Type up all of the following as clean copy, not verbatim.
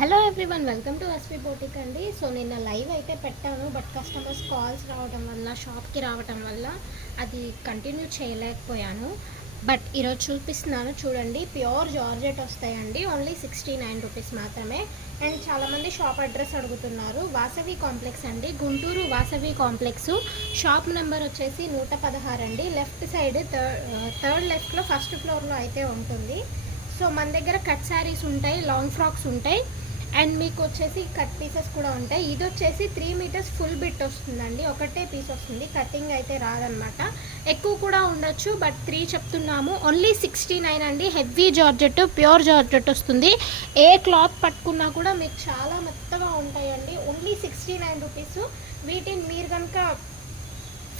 Hello everyone, welcome to SV boutique అండి. So నిన్న live అయితే పెట్టాను, బట్ కస్టమర్స్ కాల్స్ రావడం వల్ల, షాప్కి రావడం వల్ల అది కంటిన్యూ చేయలేకపోయాను. బట్ ఈరోజు చూపిస్తున్నాను చూడండి. ప్యూర్ జార్జెట్ వస్తాయండి, ఓన్లీ 69 రూపీస్ మాత్రమే. అండ్ చాలామంది షాప్ అడ్రస్ అడుగుతున్నారు. వాసవి కాంప్లెక్స్ అండి, Guntur Vasavi complex. Shop number వచ్చేసి 116 అండి. లెఫ్ట్ సైడ్ థర్డ్ లెఫ్ట్లో ఫస్ట్ ఫ్లోర్లో అయితే ఉంటుంది. సో మన దగ్గర కట్ శారీస్ ఉంటాయి, లాంగ్ ఫ్రాక్స్ ఉంటాయి, అండ్ మీకు వచ్చేసి కట్ పీసెస్ కూడా ఉంటాయి. ఇది వచ్చేసి 3 మీటర్స్ ఫుల్ బిట్ వస్తుందండి, ఒకటే పీస్ వస్తుంది, కటింగ్ అయితే రాదనమాట. ఎక్కువ కూడా ఉండొచ్చు, బట్ 3 చెప్తున్నాము. ఓన్లీ 69 అండి. హెవీ జార్జెట్, ప్యూర్ జార్జెట్ వస్తుంది. ఏ క్లాత్ పట్టుకున్నా కూడా మీకు చాలా మెత్తగా ఉంటాయండి. Only 69 rupees. వీటిని మీరు కనుక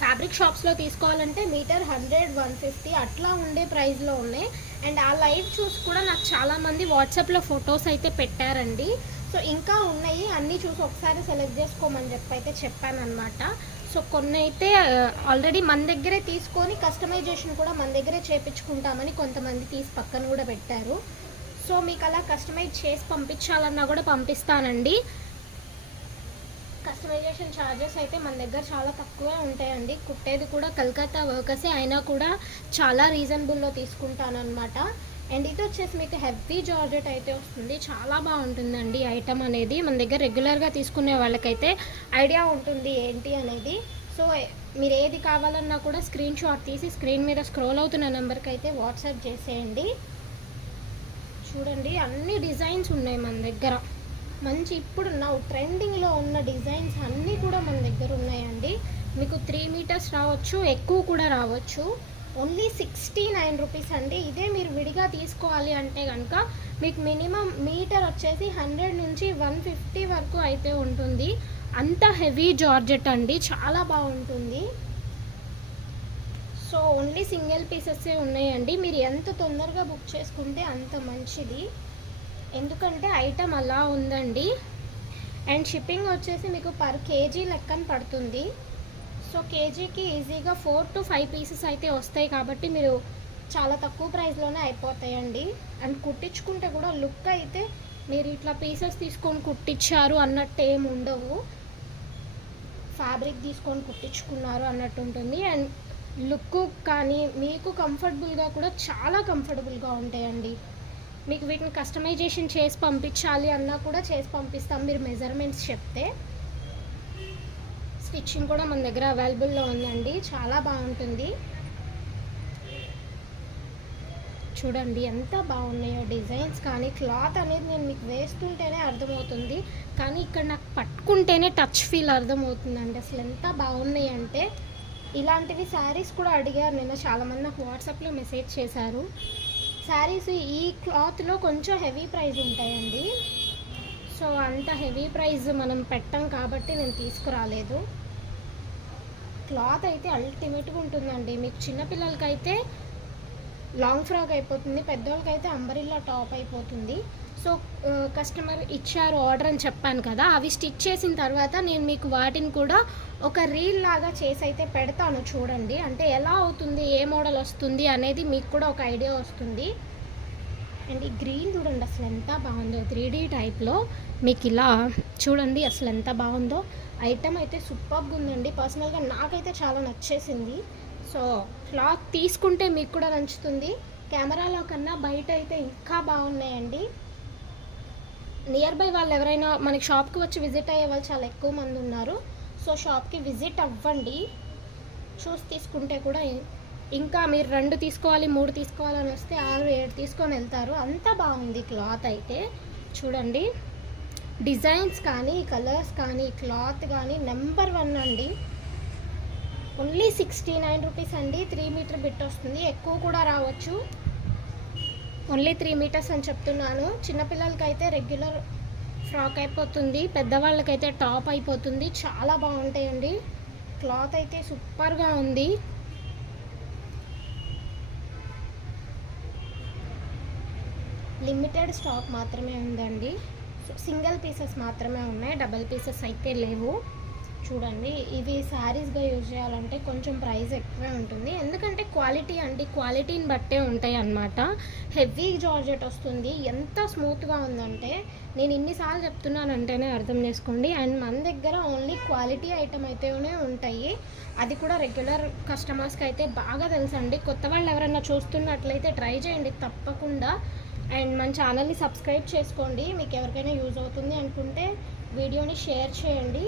ఫ్యాబ్రిక్ షాప్స్లో తీసుకోవాలంటే మీటర్ 100, 150 అట్లా ఉండే ప్రైస్లో ఉన్నాయి. అండ్ ఆ లైవ్ చూసి కూడా నాకు చాలామంది వాట్సాప్లో ఫొటోస్ అయితే పెట్టారండి. సో ఇంకా ఉన్నాయి, అన్నీ చూసి ఒకసారి సెలెక్ట్ చేసుకోమని అయితే చెప్పాను అనమాట. సో కొన్ని అయితే ఆల్రెడీ మన దగ్గరే తీసుకొని కస్టమైజేషన్ కూడా మన దగ్గరే చేయించుకుంటామని కొంతమంది తీసి పక్కన కూడా పెట్టారు. సో మీకు అలా కస్టమైజ్ చేసి పంపించాలన్నా కూడా పంపిస్తానండి. కస్టమైజేషన్ ఛార్జెస్ అయితే మన దగ్గర చాలా తక్కువే ఉంటాయండి. కుట్టేది కూడా కలకత్తా వర్కర్సే అయినా కూడా చాలా రీజనబుల్లో తీసుకుంటాను అనమాట. అండ్ ఇది వచ్చేసి మీకు హెవీ జార్జెట్ అయితే వస్తుంది. చాలా బాగుంటుందండి ఐటమ్ అనేది. మన దగ్గర రెగ్యులర్గా తీసుకునే వాళ్ళకైతే ఐడియా ఉంటుంది ఏంటి అనేది. సో మీరు ఏది కావాలన్నా కూడా స్క్రీన్ షాట్ తీసి స్క్రీన్ మీద స్క్రోల్ అవుతున్న నెంబర్కి అయితే వాట్సాప్ చేసేయండి. చూడండి, అన్ని డిజైన్స్ ఉన్నాయి మన దగ్గర. మంచి ఇప్పుడు ట్రెండింగ్లో ఉన్న డిజైన్స్ అన్నీ కూడా మన దగ్గర ఉన్నాయండి. మీకు 3 మీటర్స్ రావచ్చు, ఎక్కువ కూడా రావచ్చు. ఓన్లీ 69 రూపీస్ అండి. ఇదే మీరు విడిగా తీసుకోవాలి అంటే కనుక మీకు మినిమం మీటర్ వచ్చేసి 100 నుంచి 150 వరకు అయితే ఉంటుంది. అంత హెవీ జార్జెట్ అండి, చాలా బాగుంటుంది. సో ఓన్లీ సింగిల్ పీసెసే ఉన్నాయండి. మీరు ఎంత తొందరగా బుక్ చేసుకుంటే అంత మంచిది, ఎందుకంటే ఐటమ్ అలా ఉందండి. అండ్ షిప్పింగ్ వచ్చేసి మీకు పర్ కేజీ లెక్కన పడుతుంది. సో కేజీకి ఈజీగా 4 to 5 పీసెస్ అయితే వస్తాయి, కాబట్టి మీరు చాలా తక్కువ ప్రైస్లోనే అయిపోతాయండి. అండ్ కుట్టించుకుంటే కూడా లుక్ అయితే మీరు ఇట్లా పీసెస్ తీసుకొని కుట్టించారు అన్నట్టు ఏమి ఉండవు, ఫ్యాబ్రిక్ తీసుకొని కుట్టించుకున్నారు అన్నట్టు ఉంటుంది. అండ్ లుక్ కానీ మీకు కంఫర్టబుల్గా కూడా చాలా కంఫర్టబుల్గా ఉంటాయండి. మీకు వీటిని కస్టమైజేషన్ చేసి పంపించాలి అన్నా కూడా చేసి పంపిస్తాం మీరు మెజర్మెంట్స్ చెప్తే. స్టిచ్చింగ్ కూడా మన దగ్గర అవైలబుల్లో ఉందండి, చాలా బాగుంటుంది. చూడండి ఎంత బాగున్నాయో డిజైన్స్ కానీ. క్లాత్ అనేది నేను మీకు వేస్తుంటేనే అర్థమవుతుంది, కానీ ఇక్కడ నాకు పట్టుకుంటేనే టచ్ ఫీల్ అర్థమవుతుందండి. అసలు ఎంత బాగున్నాయి అంటే. ఇలాంటివి శారీస్ కూడా అడిగారు నిన్న చాలామంది, నాకు వాట్సాప్లో మెసేజ్ చేశారు. శారీస్ ఈ క్లాత్లో కొంచెం హెవీ ప్రైస్ ఉంటాయండి. సో అంత హెవీ ప్రైస్ మనం పెట్టాం కాబట్టి నేను తీసుకురాలేదు. క్లాత్ అయితే అల్టిమేట్గా ఉంటుందండి. మీకు చిన్నపిల్లలకైతే లాంగ్ ఫ్రాక్ అయిపోతుంది, పెద్దవాళ్ళకైతే అంబరిల్లా టాప్ అయిపోతుంది. సో కస్టమర్ ఇచ్చారు ఆర్డర్ అని చెప్పాను కదా, అవి స్టిచ్ చేసిన తర్వాత నేను మీకు వాటిని కూడా ఒక రీల్ లాగా చేసి అయితే పెడతాను చూడండి. అంటే ఎలా అవుతుంది, ఏ మోడల్ వస్తుంది అనేది మీకు కూడా ఒక ఐడియా వస్తుంది. అండ్ ఈ గ్రీన్ చూడండి అసలు ఎంత బాగుందో, 3D టైప్లో మీకు ఇలా చూడండి అసలు ఎంత బాగుందో. ఐటమ్ అయితే సూపర్గా ఉందండి. పర్సనల్గా నాకైతే చాలా నచ్చేసింది. సో క్లాత్ తీసుకుంటే మీకు కూడా నచ్చుతుంది. కెమెరాలో కన్నా బయట అయితే ఇంకా బాగున్నాయండి. నియర్ బై వాళ్ళు ఎవరైనా మనకి షాప్కి వచ్చి విజిట్ అయ్యే వాళ్ళు చాలా ఎక్కువ మంది ఉన్నారు. సో షాప్కి విజిట్ అవ్వండి, చూసి తీసుకుంటే కూడా. ఇంకా మీరు 2 తీసుకోవాలి, 3 తీసుకోవాలని వస్తే 6, 7 తీసుకొని వెళ్తారు. అంత బాగుంది క్లాత్ అయితే. చూడండి డిజైన్స్ కానీ, కలర్స్ కానీ, క్లాత్ కానీ నెంబర్ 1 అండి. ఓన్లీ 69 రూపీస్ అండి. 3 మీటర్ బిట్ వస్తుంది, ఎక్కువ కూడా రావచ్చు. ఓన్లీ 3 మీటర్స్ అని చెప్తున్నాను. చిన్నపిల్లలకైతే రెగ్యులర్ ఫ్రాక్ అయిపోతుంది, పెద్దవాళ్ళకైతే టాప్ అయిపోతుంది. చాలా బాగుంటాయండి. క్లాత్ అయితే సూపర్గా ఉంది. లిమిటెడ్ స్టాక్ మాత్రమే ఉందండి. సింగిల్ పీసెస్ మాత్రమే ఉన్నాయి, డబల్ పీసెస్ అయితే లేవు. చూడండి, ఇవి శారీస్గా యూజ్ చేయాలంటే కొంచెం ప్రైస్ ఎక్కువే ఉంటుంది, ఎందుకంటే క్వాలిటీ అండి, క్వాలిటీని బట్టే ఉంటాయి అన్నమాట. హెవీ జార్జెట్ వస్తుంది, ఎంత స్మూత్గా ఉందంటే నేను ఇన్నిసార్లు చెప్తున్నానంటేనే అర్థం చేసుకోండి. అండ్ మన దగ్గర ఓన్లీ క్వాలిటీ ఐటమ్ అయితేనే ఉంటాయి, అది కూడా రెగ్యులర్ కస్టమర్స్కి అయితే బాగా తెలుసండి. కొత్త వాళ్ళు ఎవరైనా చూస్తున్నట్లయితే ట్రై చేయండి తప్పకుండా. అండ్ మన ఛానల్ని సబ్స్క్రైబ్ చేసుకోండి, మీకు ఎవరికైనా యూజ్ అవుతుంది అనుకుంటే వీడియోని షేర్ చేయండి.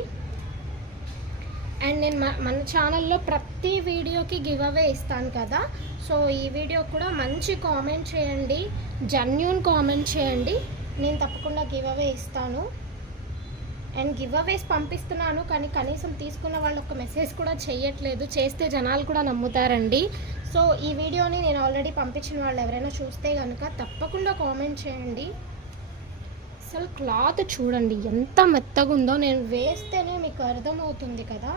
అండ్ నేను మన ఛానల్లో ప్రతి వీడియోకి గివ్ అవే ఇస్తాను కదా, సో ఈ వీడియో కూడా మంచి కామెంట్ చేయండి, జెన్యూన్ కామెంట్ చేయండి, నేను తప్పకుండా గివ్ అవే ఇస్తాను. అండ్ గివ్ అవేస్ పంపిస్తున్నాను, కానీ కనీసం తీసుకున్న వాళ్ళు ఒక మెసేజ్ కూడా చేయట్లేదు, చేస్తే జనాలు కూడా నమ్ముతారండి. సో ఈ వీడియోని నేను ఆల్రెడీ పంపించిన వాళ్ళు ఎవరైనా చూస్తే కనుక తప్పకుండా కామెంట్ చేయండి. అసలు క్లాత్ చూడండి ఎంత మెత్తగా ఉందో, నేను వేస్తేనే మీకు అర్థమవుతుంది కదా.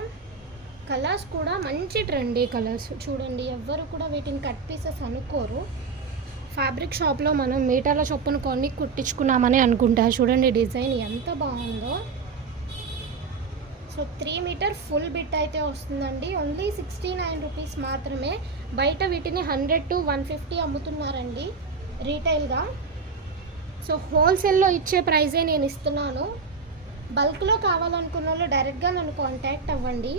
కలర్స్ కూడా మంచి ట్రెండీ కలర్స్ చూడండి, ఎవ్వరు కూడా వీటిని కట్ పీసెస్ అనుకోరు. ఫ్యాబ్రిక్ షాప్లో మనం మీటర్ల చొప్పున కొన్ని కుట్టించుకున్నామని అనుకుంటా. చూడండి డిజైన్ ఎంత బాగుందో. సో 3 మీటర్ ఫుల్ బిట్ అయితే వస్తుందండి, ఓన్లీ 69 రూపీస్ మాత్రమే. బయట వీటిని 100 to 150 అమ్ముతున్నారండి రీటైల్గా. సో హోల్సేల్లో ఇచ్చే ప్రైజే నేను ఇస్తున్నాను. బల్క్లో కావాలనుకున్న వాళ్ళు డైరెక్ట్గా నన్ను కాంటాక్ట్ అవ్వండి.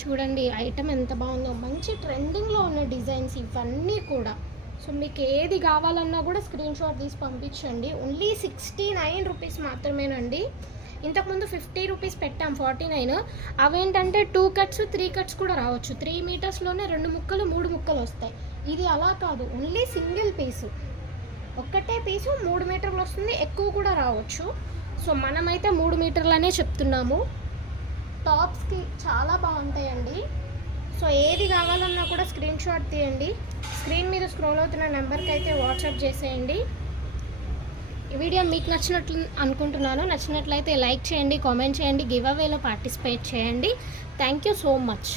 చూడండి ఐటమ్ ఎంత బాగుందో, మంచి ట్రెండింగ్లో ఉన్న డిజైన్స్ ఇవన్నీ కూడా. సో మీకు ఏది కావాలన్నా కూడా స్క్రీన్ షాట్ తీసి పంపించండి. ఓన్లీ 69 రూపీస్ మాత్రమేనండి. ఇంతకుముందు 50 రూపీస్ పెట్టాం 49. అవేంటంటే 2 కట్స్ 3 కట్స్ కూడా రావచ్చు, 3 మీటర్స్లోనే 2 ముక్కలు 3 ముక్కలు వస్తాయి. ఇది అలా కాదు, ఓన్లీ సింగిల్ పీసు, ఒక్కటే పీసు 3 మీటర్లు వస్తుంది, ఎక్కువ కూడా రావచ్చు. సో మనమైతే 3 మీటర్లనే చెప్తున్నాము. టాప్స్కి చాలా బాగుంటాయండి. సో ఏది కావాలన్నా కూడా స్క్రీన్ షాట్ తీయండి, స్క్రీన్ మీద స్క్రోల్ అవుతున్న నెంబర్కి అయితే వాట్సాప్ చేసేయండి. ఈ వీడియో మీకు నచ్చినట్లు అనుకుంటున్నాను, నచ్చినట్లయితే లైక్ చేయండి, కామెంట్ చేయండి, గివ్ అవేలో పార్టిసిపేట్ చేయండి. Thank you so much.